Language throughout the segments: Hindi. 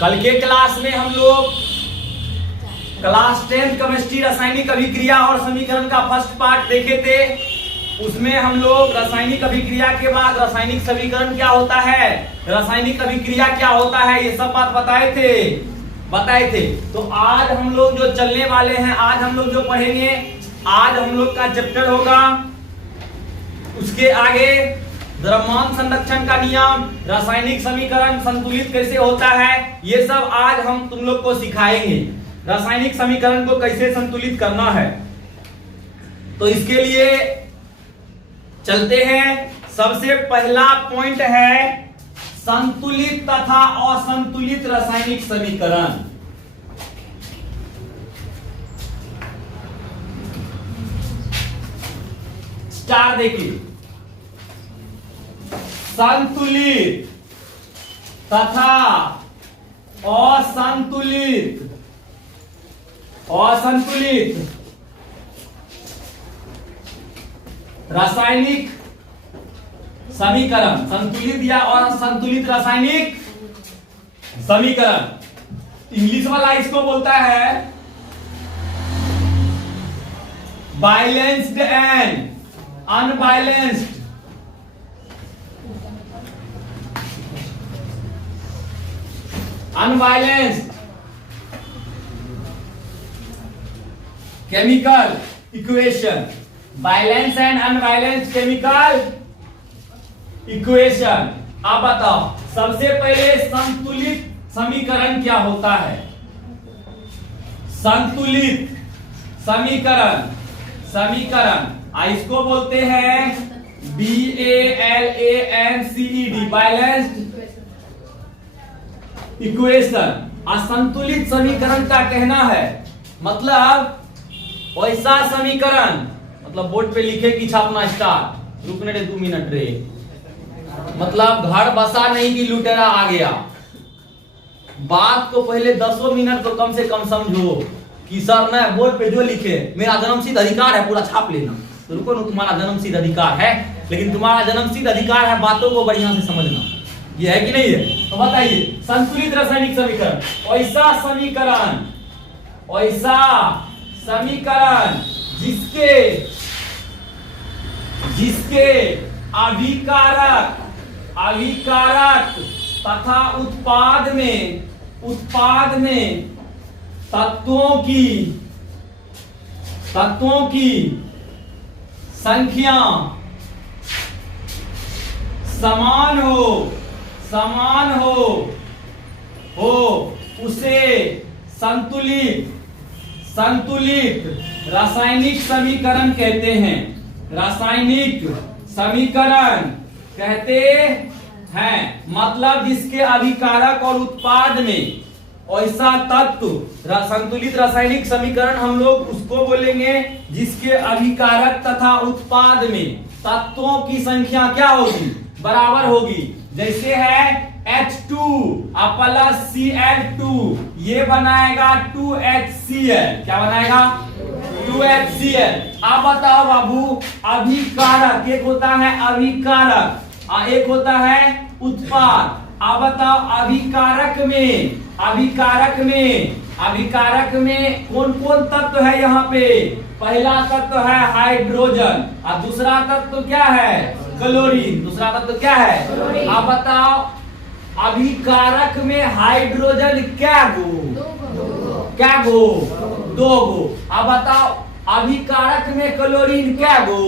कल के क्लास में हम लोग क्लास 10 केमिस्ट्री रासायनिक अभिक्रिया और समीकरण का फर्स्ट पार्ट देखे थे। उसमें हम लोग रासायनिक अभिक्रिया के बाद रासायनिक समीकरण क्या होता है, रासायनिक अभिक्रिया क्या होता है, ये सब बात बताए थे। तो आज हम लोग जो चलने वाले हैं, आज हम लोग जो पढ़ेंगे, आज हम लोग का चैप्टर होगा उसके आगे द्रव्यमान संरक्षण का नियम, रासायनिक समीकरण संतुलित कैसे होता है, ये सब आज हम तुम लोग को सिखाएंगे। रासायनिक समीकरण को कैसे संतुलित करना है, तो इसके लिए चलते हैं। सबसे पहला पॉइंट है संतुलित तथा असंतुलित रासायनिक समीकरण। स्टार देखिए, संतुलित तथा असंतुलित रासायनिक समीकरण, संतुलित या असंतुलित रासायनिक समीकरण। इंग्लिश वाला इसको बोलता है balanced and unbalanced chemical equation, balance and unbalance chemical equation. आप बताओ सबसे पहले संतुलित समीकरण क्या होता है? संतुलित समीकरण इसको बोलते हैं BALANCED, बैलेंस्ड इक्वेशन। असंतुलित समीकरण का कहना है मतलब ऐसा समीकरण, मतलब बोर्ड पे लिखे कि छापना स्टार्ट, रुकने रे 2 मिनट रे, मतलब घर बसा नहीं कि लुटेरा आ गया। बात को पहले 10 मिनट तो कम से कम समझो कि सर मैं बोर्ड पे जो लिखे, मेरा जन्मसिद्ध अधिकार है पूरा छाप लेना। तो रुको ना, तुम्हारा जन्मसिद्ध अधिकार है, लेकिन तुम्हारा जन्मसिद्ध अधिकार है बातों को बढ़िया से समझना। ये है कि नहीं है? तो बताइए संतुलित रासायनिक समीकरण, ऐसा समीकरण जिसके अभिकारक तथा उत्पाद में तत्वों की संख्या समान हो उसे संतुलित रासायनिक समीकरण कहते हैं। रासायनिक समीकरण कहते हैं मतलब जिसके अभिकारक और उत्पाद में ऐसा तत्व, संतुलित रासायनिक समीकरण हम लोग उसको बोलेंगे जिसके अभिकारक तथा उत्पाद में तत्वों की संख्या क्या होगी, बराबर होगी। जैसे है H2 प्लस Cl2, ये बनाएगा 2HCl। क्या बनाएगा? 2HCl। आप बताओ बाबू, अभिकारक एक होता है अभिकारक, एक होता है उत्पाद। आप बताओ अभिकारक में कौन कौन तत्व है यहाँ पे? पहला तत्व है हाइड्रोजन और दूसरा तत्व क्या है? क्लोरीन। दूसरा तत्व क्या है? आप बताओ अभिकारक में हाइड्रोजन क्या गो? 2 गो। आप बताओ अभिकारक में क्लोरीन क्या गो?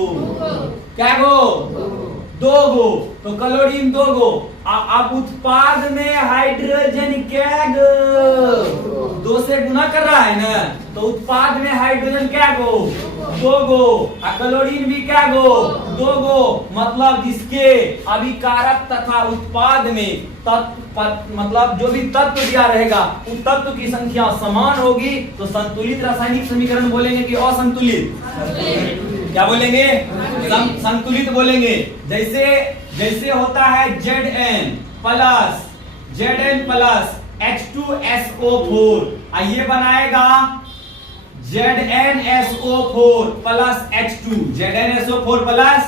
2 गो। तो क्लोरीन 2 गो। अब उत्पाद में हाइड्रोजन क्या गो? 2 से गुना कर रहा है ना, तो उत्पाद में हाइड्रोजन क्या गो? 2 गो। और क्लोरीन भी क्या गो? 2 गो। मतलब जिसके अभिकारक तथा उत्पाद में मतलब जो भी तत्व दिया रहेगा उस तत्व की संख्या समान होगी तो संतुलित रासायनिक समीकरण बोलेंगे कि असंतुलित? क्या बोलेंगे? संतुलित बोलेंगे। जैसे होता है Zn प्लस H2SO4, ये बनाएगा ZnSO4 plus H2, ZnSO4 plus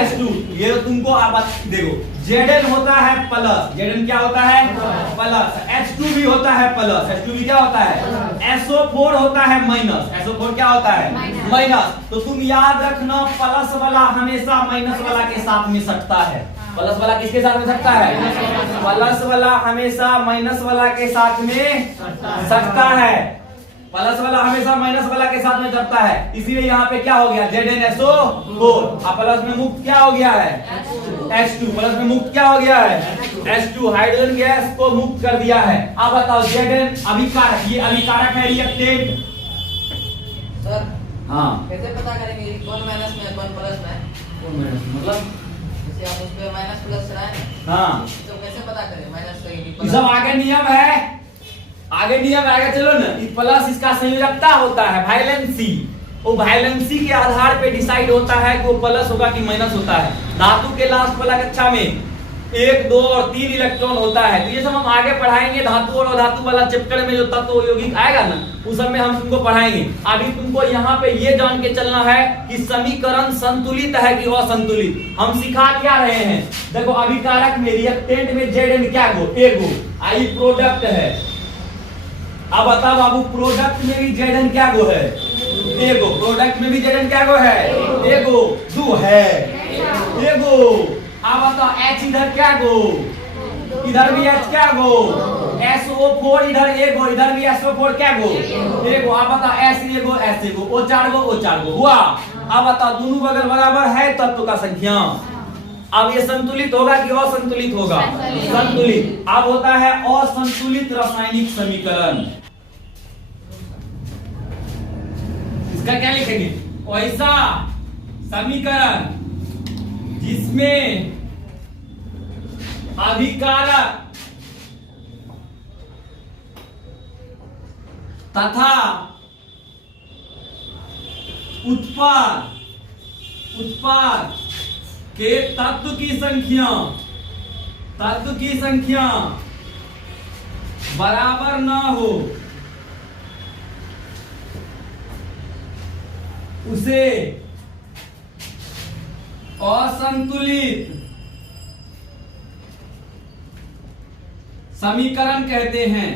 H2। ये तुमको आप देखो, Zn होता है प्लस, Zn क्या होता है? प्लस, प्लस, H2 भी होता है प्लस, H2 भी क्या होता है, SO4 होता है माइनस, SO4 क्या होता है माइनस। तो तुम याद रखना प्लस वाला हमेशा माइनस वाला के साथ में सटता है। प्लस वाला किसके साथ में सटता है, प्लस वाला हमेशा माइनस वाला के साथ में सटता है, प्लस वाला हमेशा माइनस वाला के साथ में सटता है। इसीलिए यहाँ पे क्या हो गया, ZnSO4, अब प्लस में मुक्त क्या हो गया है, H2, प्लस में मुक्त क्या हो गया है, H2, हाइड्रोजन गैस को मुक्त कर दिया है। अब बताओ Zn अभिकारक, ये अभिकारक है रिएक्टेंट सर। हाँ कैसे पता करेंगे कौन माइनस में कौन प्लस में? कौन माइनस मतलब, जैसे आप उस पे माइनस प्लस चलाएं, हाँ तो कैसे पता करें माइनस सही ये सब आगे नियम है, आगे नियम आगे चलो ना। ये प्लस इसका संयोजकता होता है, वायलेंसी, वो वायलेंसी के आधार पे डिसाइड होता है कि वो प्लस होगा कि माइनस होता है। धातु के लास्ट वाला कक्षा में 1, 2 और 3 इलेक्ट्रॉन होता है, तो ये सब हम आगे पढ़ाएंगे। धातु और अधातु वाला चैप्टर में जो तत्व यौगिक आएगा ना, उस सब में हम तुमको पढ़ाएंगे। अभी तुमको यहाँ पे ये जान के चलना है कि समीकरण संतुलित है कि असंतुलित। हम सिखा क्या रहे हैं, देखो अभिकारक में रिएक्टेंट में Zn क्या गो, एगो, आई प्रोडक्ट है। अब बताओ बाबू, प्रोडक्ट में भी Zn क्या गो है, एगो, प्रोडक्ट में भी Zn क्या गो है, एगो, दो है, एगो। अब बताओ H इधर क्या गो, इधर भी H क्या गो, SO4 इधर एगो, इधर भी SO4 क्या गो, एगो। अब बताओ S एगो, S एगो, O 4 गो, O 4 गो हुआ। अब बताओ दोनों बगल बराबर है तत्व का संख्या। अब ये संतुलित होगा कि असंतुलित होगा, संतुलित। अब होता है असंतुलित रासायनिक समीकरण। इसका क्या लिखेंगे, ऐसा समीकरण जिसमें अभिकारक तथा उत्पाद के तत्व की संख्या बराबर ना हो, उसे असंतुलित समीकरण कहते हैं।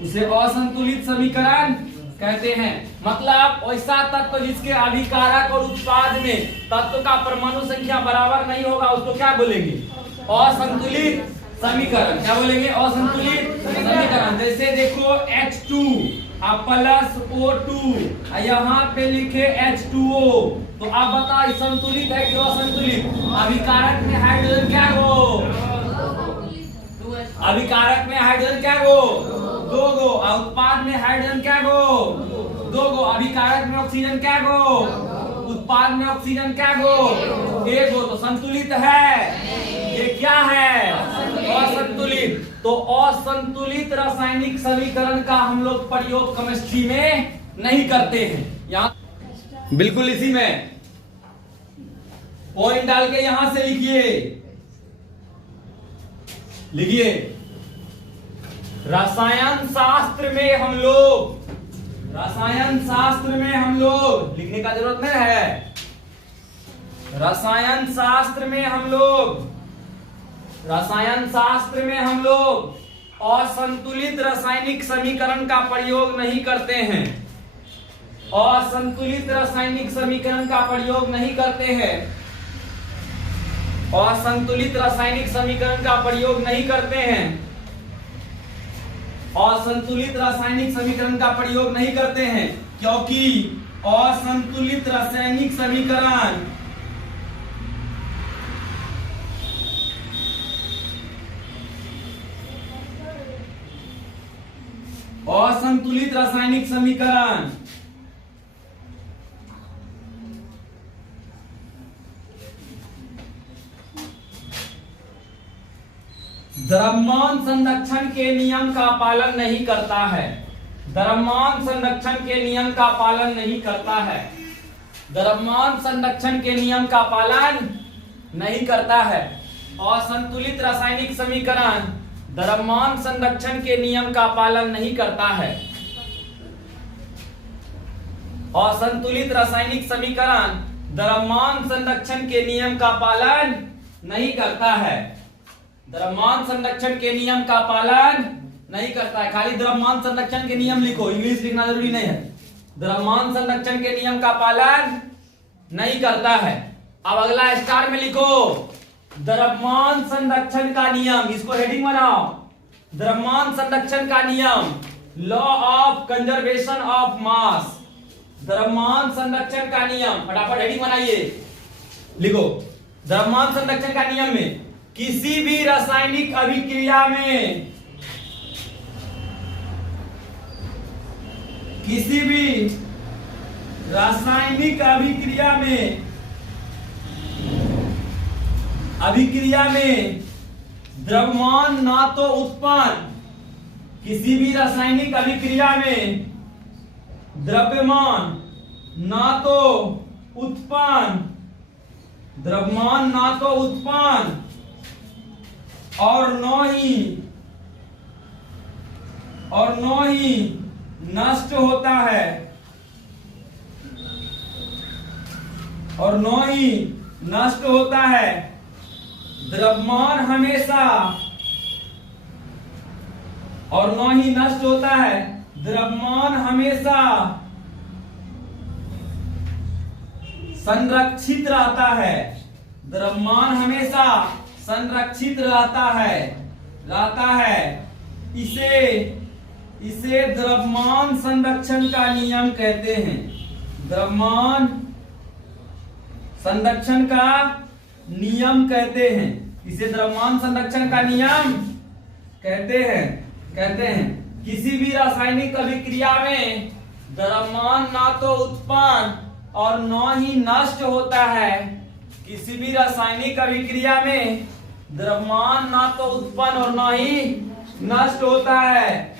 उसे असंतुलित समीकरण कहते हैं। मतलब ऐसा तत्व जिसके अभिकारक और उत्पाद में तत्व का परमाणु संख्या बराबर नहीं होगा, उसको क्या बोलेंगे, असंतुलित समीकरण। क्या बोलेंगे, असंतुलित समीकरण। जैसे देखो H2 प्लस O2, यहाँ पे लिखे H2O, तो आप बताओ संतुलित है कि असंतुलित। अभिकारक में हाइड्रोजन क्या गो, अभिकारक में हाइड्रोजन क्या गो, 2 गो। उत्पाद में हाइड्रोजन क्या गो, 2 गो। अभिकारक में ऑक्सीजन क्या गो, उत्पाद में ऑक्सीजन क्या गो, 1 गो। तो संतुलित है, ये क्या है, असंतुलित। तो असंतुलित रासायनिक समीकरण का हम लोग प्रयोग केमिस्ट्री में नहीं करते हैं। यहाँ बिल्कुल इसी में पॉइंट डाल के यहां से लिखिए रसायन शास्त्र में हम लोग लिखने का जरूरत नहीं है। रसायन शास्त्र में हम लोग असंतुलित रासायनिक समीकरण का प्रयोग नहीं करते हैं। असंतुलित रासायनिक समीकरण का प्रयोग नहीं करते हैं। असंतुलित रासायनिक समीकरण का प्रयोग नहीं करते हैं। असंतुलित रासायनिक समीकरण का प्रयोग नहीं करते हैं, क्योंकि असंतुलित रासायनिक समीकरण द्रव्यमान संरक्षण के नियम का पालन नहीं करता है। द्रव्यमान संरक्षण के नियम का पालन नहीं करता है। द्रव्यमान संरक्षण के नियम का पालन नहीं करता है। असंतुलित रासायनिक समीकरण द्रव्यमान संरक्षण के नियम का पालन नहीं करता है। असंतुलित रासायनिक समीकरण द्रव्यमान संरक्षण के नियम का पालन नहीं करता है। द्रव्यमान संरक्षण के नियम का पालन नहीं करता है। खाली द्रव्यमान संरक्षण के नियम लिखो, इंग्लिश लिखना जरूरी नहीं है। द्रव्यमान संरक्षण के नियम का पालन नहीं करता है। अब अगला स्टार में लिखो द्रव्यमान संरक्षण का नियम, इसको हेडिंग बनाओ। द्रव्यमान संरक्षण का नियम, law of conservation of mass. द्रव्यमान संरक्षण का नियम, फटाफट हेडिंग बनाइए, लिखो। द्रव्यमान संरक्षण का नियम में किसी भी रासायनिक अभिक्रिया में, किसी भी रासायनिक अभिक्रिया में द्रव्यमान ना तो उत्पन्न, किसी भी रासायनिक अभिक्रिया में द्रव्यमान ना तो उत्पन्न, द्रव्यमान ना तो उत्पन्न और न ही नष्ट होता है, और न ही नष्ट होता है। द्रव्यमान हमेशा, और न ही नष्ट होता है, द्रव्यमान हमेशा संरक्षित रहता है। द्रव्यमान हमेशा संरक्षित रहता है। इसे द्रव्यमान संरक्षण का नियम कहते हैं। द्रव्यमान संरक्षण का नियम कहते हैं। इसे द्रव्यमान संरक्षण का नियम कहते हैं। किसी भी रासायनिक अभिक्रिया में द्रव्यमान ना तो उत्पन्न और न ही नष्ट होता है। किसी भी रासायनिक अभिक्रिया में द्रव्यमान ना तो उत्पन्न और न ही नष्ट होता है।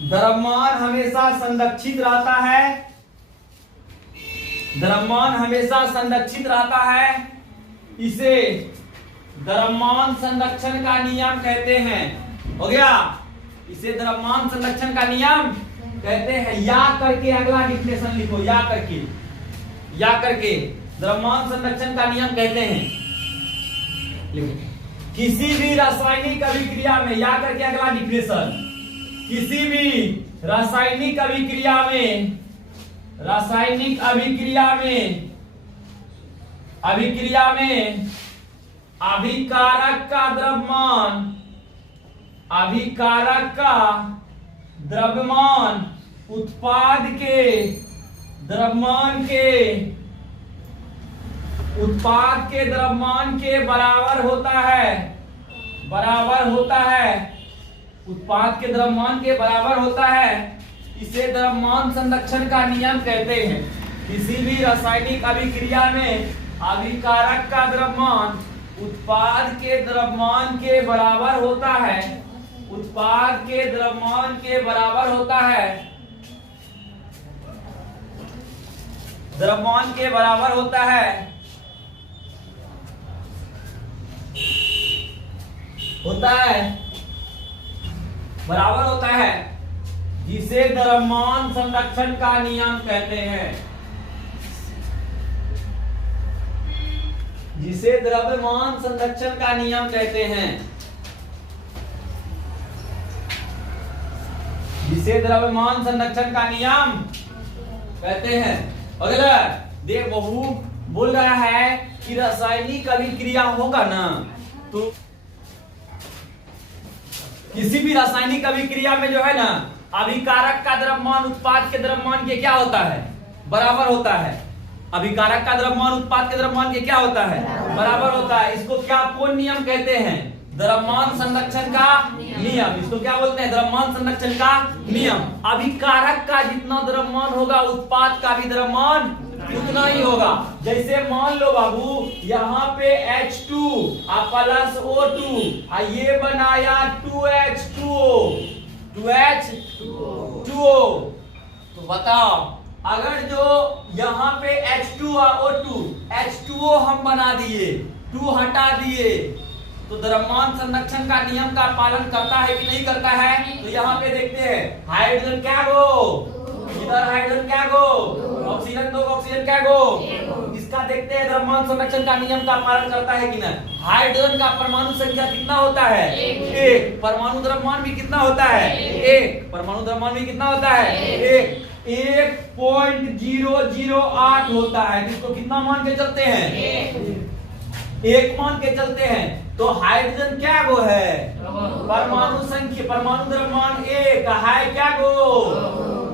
द्रव्यमान हमेशा संरक्षित रहता है। द्रव्यमान हमेशा संरक्षित रहता है। इसे द्रव्यमान संरक्षण का नियम कहते हैं। हो गया, इसे द्रव्यमान संरक्षण का नियम कहते हैं। या करके अगला डिफिनेशन लिखो, या करके द्रव्यमान संरक्षण का नियम कहते हैं। लिखो, किसी भी रासायनिक अभिक्रिया में, या करके अगला डिफिनेशन, किसी भी रासायनिक अभिक्रिया में अभिकारक का द्रव्यमान उत्पाद के द्रव्यमान के बराबर होता है। उत्पाद के द्रव्यमान के बराबर होता है। इसे द्रव्यमान संरक्षण का नियम कहते हैं। किसी भी रासायनिक अभिक्रिया में अभिकारक का द्रव्यमान उत्पाद के द्रव्यमान के बराबर होता है। उत्पाद के द्रव्यमान के बराबर होता है। द्रव्यमान के बराबर होता है। बराबर होता है, जिसे द्रव्यमान संरक्षण का नियम कहते हैं। जिसे द्रव्यमान संरक्षण का नियम कहते हैं। जिसे द्रव्यमान संरक्षण का नियम कहते हैं। अगला देख, बहू बोल रहा है कि रासायनिक अभिक्रिया होगा ना, तो किसी भी रासायनिक अभिक्रिया में जो है ना, अभिकारक का द्रव्यमान उत्पाद के द्रव्यमान के क्या होता है? बराबर होता है। अभिकारक का द्रव्यमान उत्पाद के द्रव्यमान के क्या होता है? बराबर होता है। इसको क्या, कौन नियम कहते हैं? द्रव्यमान संरक्षण का नियम। इसको क्या बोलते हैं? द्रव्यमान संरक्षण का नियम। अभिकारक का जितना द्रव्यमान होगा, उत्पाद का भी द्रव्यमान उतना ही होगा। जैसे मान लो बाबू, यहाँ पे H2 प्लस O2, ये बनाया 2H2O। तो बताओ, अगर जो यहाँ पे H2 और O2, H2O हम बना दिए, 2 हटा दिए, तो द्रव्यमान संरक्षण का नियम का पालन करता है कि नहीं करता है? तो यहाँ पे देखते हैं, हाइड्रोजन क्या हो? इधर हाइड्रोजन क्या गो, ऑक्सीजन 2, ऑक्सीजन क्या गो। इसका देखते हैं द्रव्यमान संरक्षण का नियम का पालन करता है कि नहीं। हाइड्रोजन का परमाणु संख्या कितना होता है, 1। परमाणु द्रव्यमान भी कितना होता है, 1। परमाणु द्रव्यमान भी कितना होता है, 1। 1.008 होता है, जिसको कितना मान के चलते हैं, 1 मान के चलते हैं। तो हाइड्रोजन क्या गो है, परमाणु संख्या, परमाणु द्रव्यमान 1, हाई क्या गो,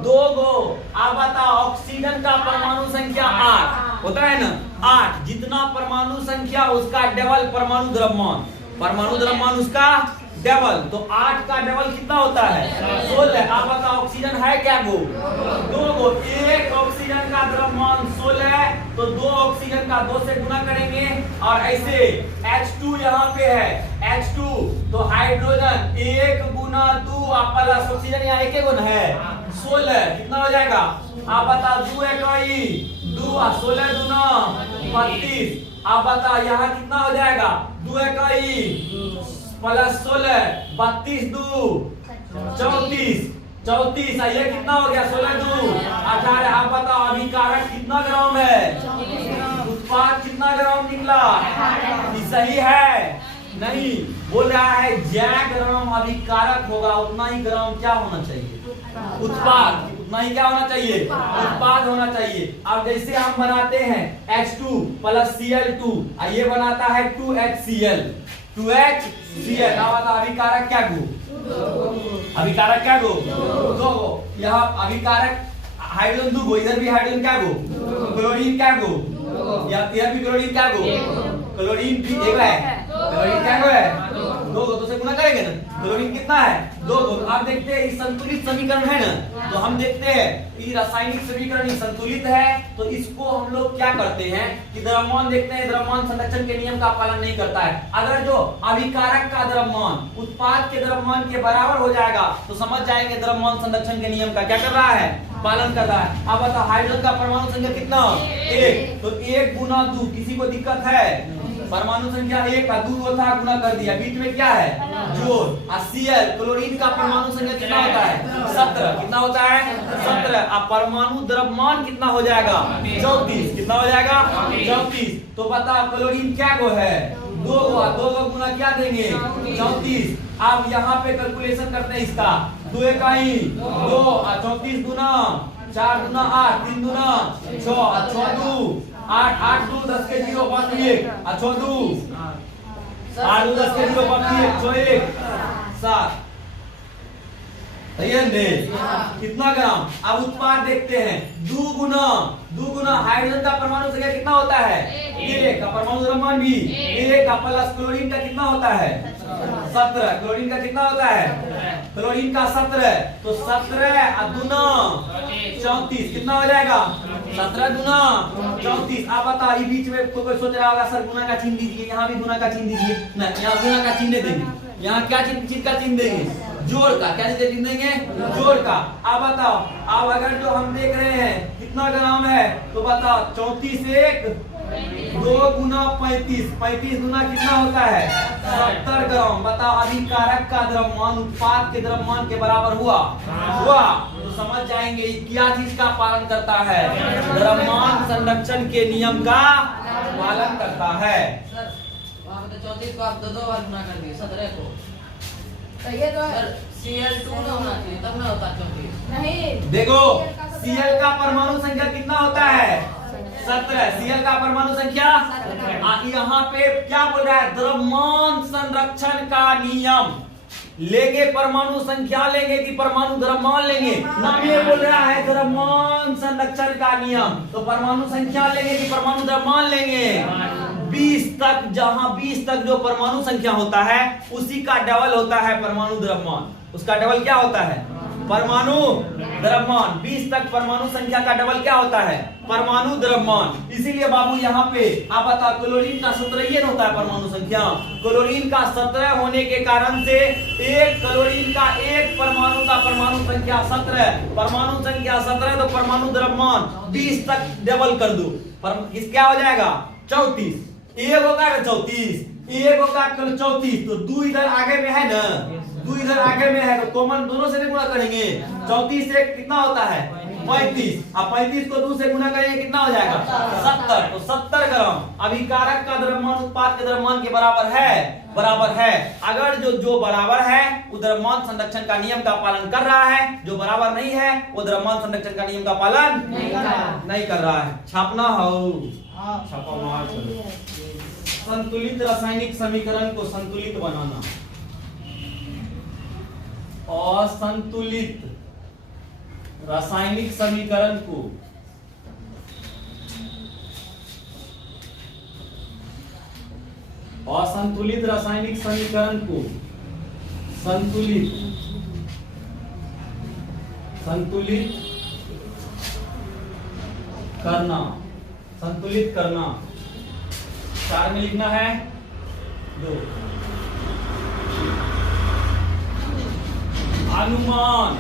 2 गो। अब बताओ ऑक्सीजन का परमाणु संख्या 8 होता है ना, 8। जितना परमाणु संख्या उसका डबल परमाणु द्रव्यमान, परमाणु द्रव्यमान उसका डबल। तो 8 का डबल कितना होता है, 16। आप बताओ ऑक्सीजन है क्या गो, 2 गो। 1 ऑक्सीजन का द्रव्यमान 16, तो 2 ऑक्सीजन का 2 से गुना करेंगे। और ऐसे H2 यहाँ पे है, H2 तो हाइड्रोजन 1 गुना 2 प्लस ऑक्सीजन यहाँ 1 गुना है, 16 कितना हो जाएगा। आप बताओ 2 इकाई 2, 16 दूना 32। आप बताओ यहाँ कितना हो जाएगा, 2 इकाई प्लस 16, 32 2 34, 34। ये कितना हो गया, 16 2 18। आप बताओ अभिकारक कितना ग्राम है, उत्पाद कितना ग्राम निकला, ये सही है नहीं। बोल रहा है ज्या ग्राम अभिकारक होगा उतना ही ग्राम क्या होना चाहिए, उत्पाद। उतना ही क्या होना चाहिए, उत्पाद होना चाहिए। अब जैसे हम बनाते हैं H2 प्लस Cl2, ये बनाता है 2HCl, 2HCl। अभिकारक क्या गो, अभिकारक क्या गो, 2 गो। यहाँ अभिकारक हाइड्रोजन 2 गो, इधर भी हाइड्रोजन क्या गो, क्लोरीन क्या गो, इधर भी क्लोरीन क्या गो, क्लोरीन भी 1 है, क्लोरीन क्या गो है, 2 गो। तो से गुना करेंगे ना, क्लोरीन कितना है, 2 गो। तो आप देखते हैं संतुलित समीकरण है ना, तो हम देखते हैं कि रासायनिक समीकरण संतुलित है। तो इसको हम लोग क्या करते हैं कि द्रव्यमान देखते हैं, द्रव्यमान संरक्षण के नियम का पालन नहीं करता है। अगर जो अभिकारक का द्रव्यमान उत्पाद के द्रव्यमान के बराबर हो जाएगा तो समझ जाएंगे द्रव्यमान संरक्षण के नियम का क्या कर रहा है, पालन कर रहा है। अब बताओ हाइड्रोजन का परमाणु संख्या कितना, 1। तो 1 गुना 2, किसी को दिक्कत है, परमाणु संख्या 1 का 2 था, गुना कर दिया, बीच में क्या है, जोड़। Cl क्लोरीन का परमाणु संख्या कितना होता है, 17। कितना होता है, 17। अब परमाणु द्रव्यमान कितना हो जाएगा, 34। कितना हो जाएगा, 34। तो बताओ क्लोरीन क्या गो है, 2 गो। 2 गो गुना क्या देंगे, 34। अब यहाँ पे कैलकुलेशन करते हैं इसका, 2 इकाई 2, 34 गुना 4 गुना 8, 3 गुना 6, 6 2 8, 8 2 10 के 0 5 1, 6 2 8 2 10 के 0 5 1, 6 1 7। सही है ने, कितना ग्राम। अब उत्पाद देखते हैं, 2 गुना हाइड्रोजन का परमाणु संख्या कितना होता है, 1 का परमाणु द्रव्यमान भी 1 का प्लस क्लोरीन का कितना होता है, 17। क्लोरीन का कितना होता है, क्लोरीन का 17। तो 17 दुना 34 कितना हो जाएगा, 17 दुना 34। आप बताओ ये बीच में कोई सोच रहा होगा सर गुना का चिन्ह दीजिए, यहाँ भी गुना का चिन्ह दीजिए। नहीं, यहाँ गुना का चिन्ह देंगे, यहाँ क्या चीज का चिन्ह देंगे, जोड़ का। क्या चिन्ह देंगे, जोड़ का। आप बताओ, अब अगर जो हम देख रहे हैं कितना ग्राम है, तो बताओ 34 1 2 गुना 35, 35 गुना कितना होता है, 70 ग्राम। बताओ अभिकारक का द्रव्यमान उत्पाद के द्रव्यमान के बराबर हुआ, तो समझ जाएंगे क्या चीज का पालन करता है, द्रव्यमान संरक्षण के नियम का पालन करता है। सर वहाँ पे तो 34 को आप 2 बार गुना कर दिए 17 को। तो ये तो सर Cl2 ना होना चाहिए, तब ना होता 34। नहीं, देखो Cl का परमाणु संख्या कितना होता है, 17। Cl का परमाणु संख्या, यहाँ पे क्या बोल रहा है, द्रव्यमान संरक्षण का नियम। लेंगे परमाणु संख्या लेंगे कि परमाणु द्रव्यमान लेंगे, नाम ये बोल रहा है द्रव्यमान संरक्षण का नियम। तो परमाणु संख्या लेंगे कि परमाणु द्रव्यमान लेंगे, 20 तक, जहां 20 तक जो परमाणु संख्या होता है उसी का डबल होता है परमाणु द्रव्यमान। उसका डबल क्या होता है, परमाणु द्रव्यमान। 20 तक परमाणु संख्या का डबल क्या होता है, परमाणु द्रव्यमान। इसीलिए बाबू यहाँ पे आप बता, क्लोरीन का 17 होता है परमाणु संख्या। क्लोरीन का 17 होने के कारण से एक क्लोरीन का एक परमाणु का परमाणु संख्या 17, परमाणु संख्या 17, तो परमाणु द्रव्यमान 20 तक डबल कर दो, इस क्या हो जाएगा 34। एक होगा 34, एक होगा 34, तो 2 इधर आगे में है ना, 2 इधर आगे में है, तो कॉमन दोनों से गुणा करेंगे। 34 से कितना होता है 35। अब 35 को 2 से गुना करेंगे कितना हो जाएगा 70। तो 70 ग्राम अभिकारक का द्रव्यमान उत्पाद के द्रव्यमान के बराबर है। अगर जो बराबर है वो द्रव्यमान संरक्षण का नियम का पालन कर रहा है, जो बराबर नहीं है वो द्रव्यमान संरक्षण का नियम का पालन नहीं कर रहा है। छापना हो छापा मार। संतुलित रासायनिक समीकरण को संतुलित बनाना। असंतुलित रासायनिक समीकरण को असंतुलित रासायनिक समीकरण को संतुलित करना 4 में लिखना है 2। अनुमान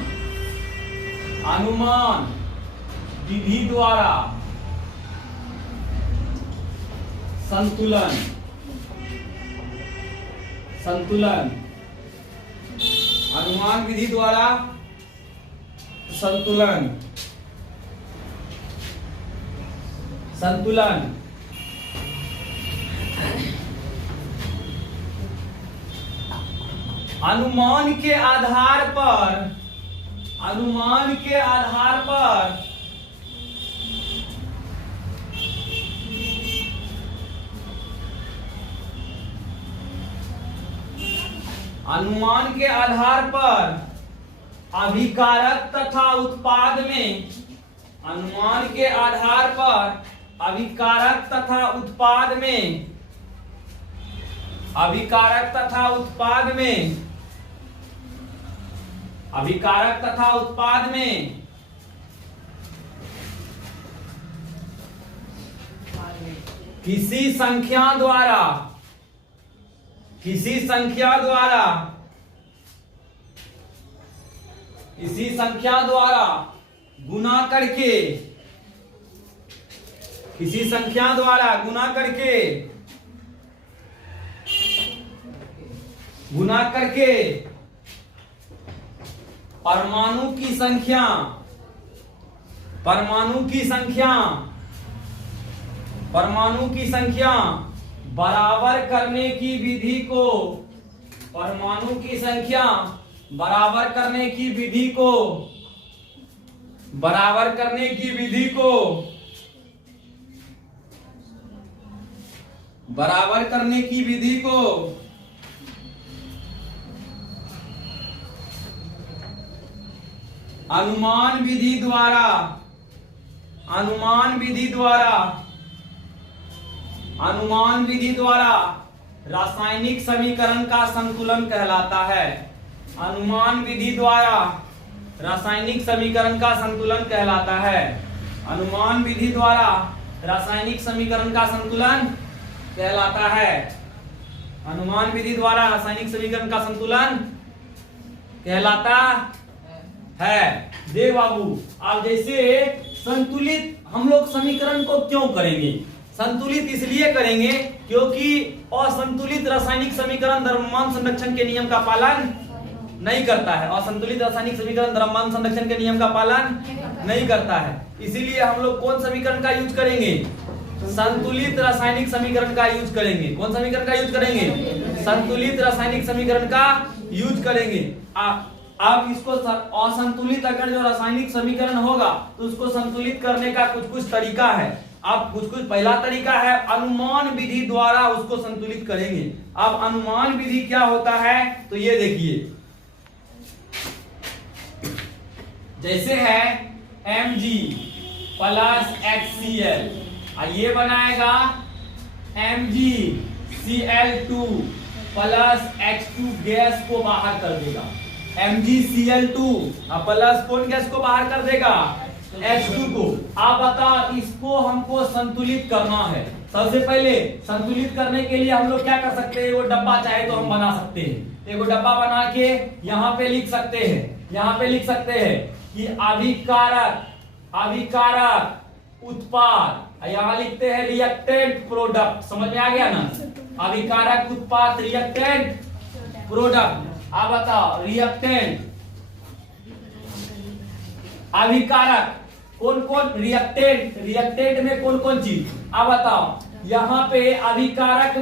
विधि द्वारा संतुलन अनुमान विधि द्वारा संतुलन अनुमान के आधार पर अभिकारक तथा उत्पाद में किसी संख्या द्वारा गुना करके परमाणु की संख्या बराबर करने की विधि को अनुमान विधि द्वारा रासायनिक समीकरण का संतुलन कहलाता है। अनुमान विधि द्वारा रासायनिक समीकरण का संतुलन कहलाता है। अनुमान विधि द्वारा रासायनिक समीकरण का संतुलन कहलाता है। अनुमान विधि द्वारा रासायनिक समीकरण का संतुलन कहलाता है। देव बाबू, आप जैसे संतुलित हम लोग समीकरण को क्यों करेंगे? संतुलित इसलिए करेंगे क्योंकि असंतुलित रासायनिक समीकरण द्रव्यमान संरक्षण के नियम का पालन नहीं करता है। असंतुलित रासायनिक समीकरण द्रव्यमान संरक्षण के नियम का पालन नहीं करता है। इसीलिए हम लोग कौन समीकरण का यूज करेंगे? संतुलित रासायनिक समीकरण का यूज करेंगे। कौन समीकरण का यूज करेंगे? संतुलित रासायनिक समीकरण का यूज करेंगे। आप इसको असंतुलित अगर जो रासायनिक समीकरण होगा तो उसको संतुलित करने का कुछ तरीका है। अब कुछ पहला तरीका है अनुमान विधि द्वारा उसको संतुलित करेंगे। अब अनुमान विधि क्या होता है तो ये देखिए, जैसे है Mg प्लस HCl, ये बनाएगा MgCl2 प्लस H2 गैस को बाहर कर देगा। MgCl2 प्लस कौन गैस को बाहर कर देगा? H2 को। आप बताओ, इसको हमको संतुलित करना है। सबसे पहले संतुलित करने के लिए हम लोग क्या कर सकते हैं? वो डब्बा चाहे तो हम बना सकते हैं। एक डब्बा बना के यहाँ पे लिख सकते हैं कि अभिकारक उत्पाद, यहाँ लिखते हैं रिएक्टेंट प्रोडक्ट। समझ में आ गया ना? अभिकारक उत्पाद रिएक्टेंट प्रोडक्ट। आप बताओ, रिएक्टेंट अभिकारक कौन कौन रिएक्टेंट में कौन कौन चीज, अब बताओ। यहाँ पे अभिकारक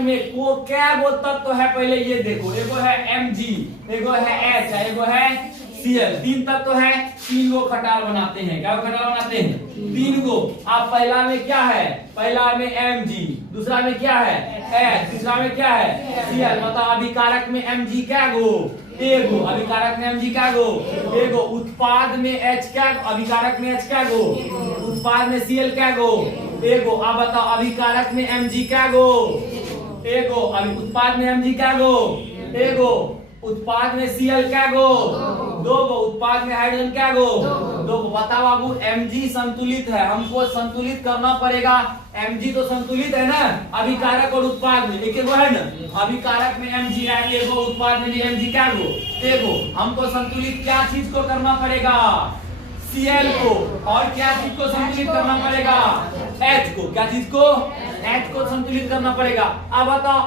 में को क्या वो तत्व है, पहले ये देखो। एगो है Mg, एगो है H, एगो है Cl, 3 तत्व है। 3 गो खटाल बनाते हैं। क्या खटाल बनाते हैं? 3 गो। अब पहला में क्या है? पहला में Mg, दूसरा में क्या है? H, तीसरा में क्या है? Cl। मतलब अभिकारक में Mg क्या गो? एगो। अभिकारक में Mg क्या गो? एगो। उत्पाद में H क्या? अभिकारक में H क्या गो? उत्पाद में Cl क्या गो? एगो। अब बताओ अभिकारक में Mg क्या गो? एगो। उत्पाद में Mg क्या गो? एगो। उत्पाद में Cl क्या गो? 2 गो। उत्पाद में हाइड्रोजन क्या गो? 2 गो। बताओ बाबू Mg संतुलित है, हमको संतुलित करना पड़ेगा। Mg तो संतुलित है ना अभिकारक और उत्पाद में, एक एगो है ना। अभिकारक में Mg है एगो, उत्पाद में भी Mg क्या गो? एगो। हमको संतुलित क्या चीज को करना पड़ेगा? Cl को। और क्या चीज को संतुलित करना पड़ेगा? H को। क्या चीज को? H को संतुलित करना पड़ेगा। अब बताओ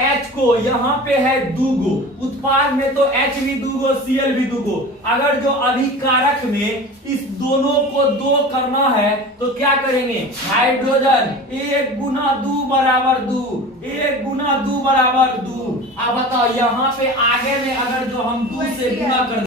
H को यहाँ पे है 2 गो, उत्पाद में तो H भी 2 गो, Cl भी 2 गो। अगर जो अभिकारक में इस दोनों को 2 करना है तो क्या करेंगे? हाइड्रोजन 1 गुना 2 बराबर 2, 1 गुना 2 बराबर 2। अब बताओ यहाँ पे आगे में अगर जो हम 2 से गुना कर